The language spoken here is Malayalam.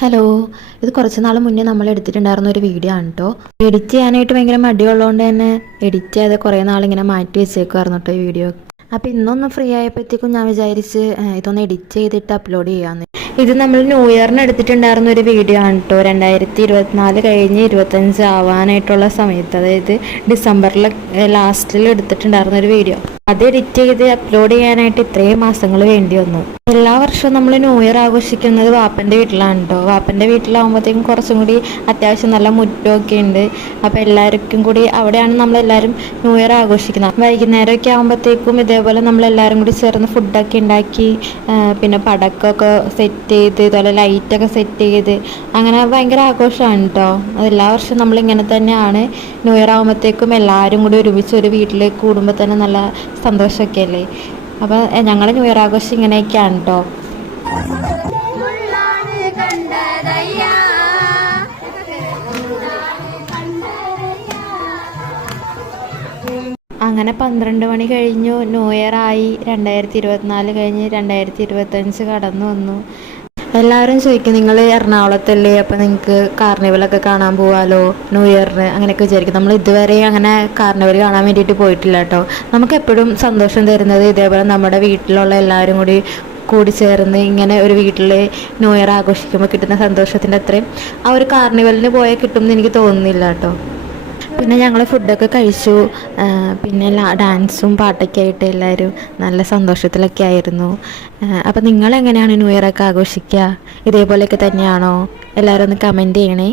ഹലോ, ഇത് കുറച്ച് നാൾ മുന്നേ നമ്മൾ എടുത്തിട്ടുണ്ടായിരുന്ന ഒരു വീഡിയോ ആണ് കേട്ടോ. എഡിറ്റ് ചെയ്യാനായിട്ട് ഭയങ്കര മടിയുള്ളതുകൊണ്ട് തന്നെ എഡിറ്റ് ചെയ്ത് കുറേ നാളിങ്ങനെ മാറ്റി വെച്ചേക്കുമായിരുന്നു കേട്ടോ ഈ വീഡിയോ. അപ്പോൾ ഇന്നൊന്ന് ഫ്രീ ആയപ്പോഴത്തേക്കും ഞാൻ വിചാരിച്ച് ഇതൊന്ന് എഡിറ്റ് ചെയ്തിട്ട് അപ്ലോഡ് ചെയ്യാമെന്ന്. ഇത് നമ്മൾ ന്യൂ ഇയറിന് എടുത്തിട്ടുണ്ടായിരുന്ന ഒരു വീഡിയോ ആണ് കേട്ടോ. 2024 കഴിഞ്ഞ് 25 ആവാനായിട്ടുള്ള സമയത്ത്, അതായത് ഡിസംബറിൽ ലാസ്റ്റിൽ എടുത്തിട്ടുണ്ടായിരുന്ന ഒരു വീഡിയോ. അത് എഡിറ്റ് ചെയ്ത് അപ്ലോഡ് ചെയ്യാനായിട്ട് ഇത്രയും മാസങ്ങൾ വേണ്ടി വന്നു. എല്ലാ വർഷവും നമ്മൾ ന്യൂ ഇയർ ആഘോഷിക്കുന്നത് വാപ്പൻ്റെ വീട്ടിലാണ് കേട്ടോ. വാപ്പൻ്റെ വീട്ടിലാകുമ്പോഴത്തേക്കും കുറച്ചും കൂടി അത്യാവശ്യം നല്ല മുറ്റമൊക്കെ ഉണ്ട്. അപ്പോൾ എല്ലാവർക്കും കൂടി അവിടെയാണ് നമ്മളെല്ലാവരും ന്യൂ ഇയർ ആഘോഷിക്കുന്നത്. വൈകുന്നേരമൊക്കെ ആകുമ്പോഴത്തേക്കും ഇതേപോലെ നമ്മളെല്ലാവരും കൂടി ചേർന്ന് ഫുഡൊക്കെ ഉണ്ടാക്കി, പിന്നെ പടക്കമൊക്കെ സെറ്റ് ചെയ്ത്, ഇതുപോലെ ലൈറ്റൊക്കെ സെറ്റ് ചെയ്ത്, അങ്ങനെ ഭയങ്കര ആഘോഷമാണ് കേട്ടോ. അതെല്ലാ വർഷവും നമ്മളിങ്ങനെ തന്നെയാണ്. ന്യൂ ഇയർ ആകുമ്പോഴത്തേക്കും എല്ലാവരും കൂടി ഒരുമിച്ച് ഒരു വീട്ടിലേക്ക് കൂടുമ്പോൾ തന്നെ നല്ല സന്തോഷമൊക്കെ അല്ലേ. അപ്പോൾ ഞങ്ങൾ ന്യൂ ഇയർ ആഘോഷം ഇങ്ങനെയൊക്കെയാണ് കേട്ടോ. അങ്ങനെ 12 മണി കഴിഞ്ഞു, ന്യൂ ഇയർ ആയി. 2024 കഴിഞ്ഞ് 2025 കടന്നു വന്നു. എല്ലാവരും ചോദിക്കും, നിങ്ങൾ എറണാകുളത്തല്ലേ, അപ്പോൾ നിങ്ങൾക്ക് കാർണിവലൊക്കെ കാണാൻ പോകാമല്ലോ ന്യൂ ഇയറിന്, അങ്ങനെയൊക്കെ വിചാരിക്കും. നമ്മൾ ഇതുവരെ അങ്ങനെ കാർണിവൽ കാണാൻ വേണ്ടിയിട്ട് പോയിട്ടില്ല കേട്ടോ. നമുക്ക് എപ്പോഴും സന്തോഷം തരുന്നത് ഇതേപോലെ നമ്മുടെ വീട്ടിലുള്ള എല്ലാവരും കൂടി ചേർന്ന് ഇങ്ങനെ ഒരു വീട്ടിൽ ന്യൂ ഇയർ ആഘോഷിക്കുമ്പോൾ കിട്ടുന്ന സന്തോഷത്തിൻ്റെ അത്രയും ആ ഒരു കാർണിവലിന് പോയാൽ കിട്ടുമെന്ന് എനിക്ക് തോന്നുന്നില്ല കേട്ടോ. പിന്നെ ഞങ്ങൾ ഫുഡൊക്കെ കഴിച്ചു. പിന്നെ ഡാൻസും പാട്ടൊക്കെ ആയിട്ട് എല്ലാവരും നല്ല സന്തോഷത്തിലൊക്കെ ആയിരുന്നു. അപ്പോൾ നിങ്ങളെങ്ങനെയാണ് ന്യൂ ഇയറൊക്കെ ആഘോഷിക്കുക? ഇതേപോലെയൊക്കെ തന്നെയാണോ? എല്ലാവരും ഒന്ന് കമൻറ്റ് ചെയ്യണേ.